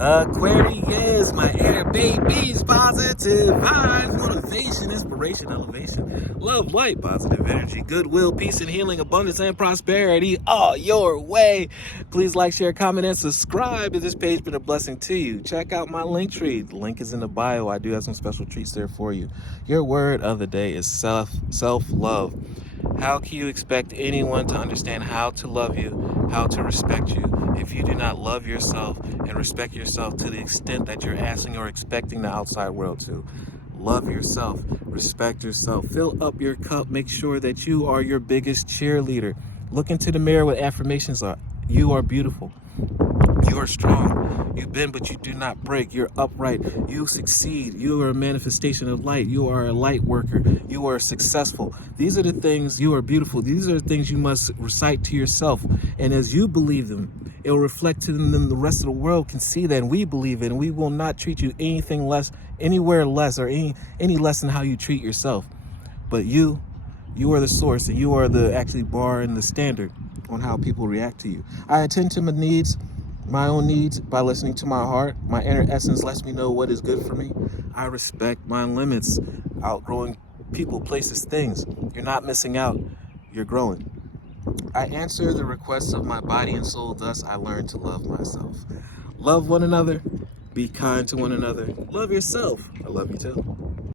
Aquarius, my air babies, positive vibes, motivation, inspiration, elevation, love, light, positive energy, goodwill, peace and healing, abundance and prosperity all your way. Please like, share, comment, and subscribe if this page been a blessing to you. Check out my link tree. The link is in the bio. I do have some special treats there for you. Your word of the day is self-love. How can you expect anyone to understand how to love you, how to respect you, if you do not love yourself and respect yourself to the extent that you're asking or expecting the outside world to? Love yourself, respect yourself, fill up your cup, make sure that you are your biggest cheerleader. Look into the mirror with affirmations are, you are beautiful. You are strong. You bend, but you do not break. You're upright. You succeed. You are a manifestation of light. You are a light worker. You are successful. These are the things. You are beautiful. These are the things you must recite to yourself. And as you believe them, it will reflect to them. The rest of the world can see that, and we believe it. And we will not treat you anything less, anywhere less, or any less than how you treat yourself. But you are the source, and you are the actually bar and the standard on how people react to you. I attend to my own needs by listening to my heart. My inner essence lets me know what is good for me. I respect my limits, outgrowing people, places, things. You're not missing out, you're growing. I answer the requests of my body and soul, thus I learn to love myself. Love one another, be kind to one another, love yourself. I love you too.